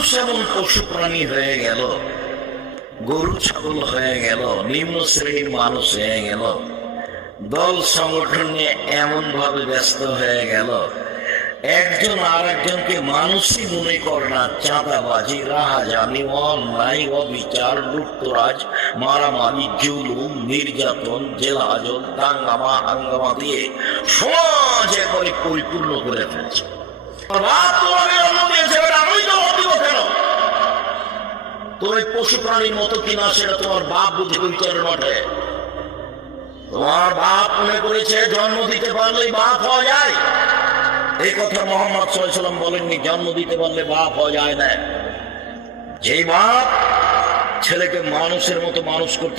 মানুষ এমন পশু প্রাণী হয়ে গেল, গরু ছাগল হয়ে গেল, নিম্ন শ্রেণীর মানুষ হয়ে গেল, দল সংগঠন নিয়ে এমন ভাবে ব্যস্ত হয়ে গেল, একজন আর একজনকে মানুষই মনে করে না। চাঁদাবাজি, রাহাজানি, অন্যায়, অবিচার, লুটতরাজ, মারামারি, জুলুম, নির্যাতন, জেলাজল, দাঙ্গামা হাঙ্গামা দিয়ে সমাজ একবারে পরিপূর্ণ করে ফেলছে। তুমি পশু প্রাণীর মতো কিনা সেটা তোমার বাপ বুঝে বিচারের মাঠে। তোমার বাপ মনে করেছে জন্ম দিতে পারলেই বাপ হওয়া যায়। এই কথা মোহাম্মদ সাল্লাল্লাহু আলাইহি ওয়াসাল্লাম বলেননি জন্ম দিতে পারলে বাপ হওয়া যায় না। যেই বাপ ছেলেকে মানুষের মতো মানুষ করতে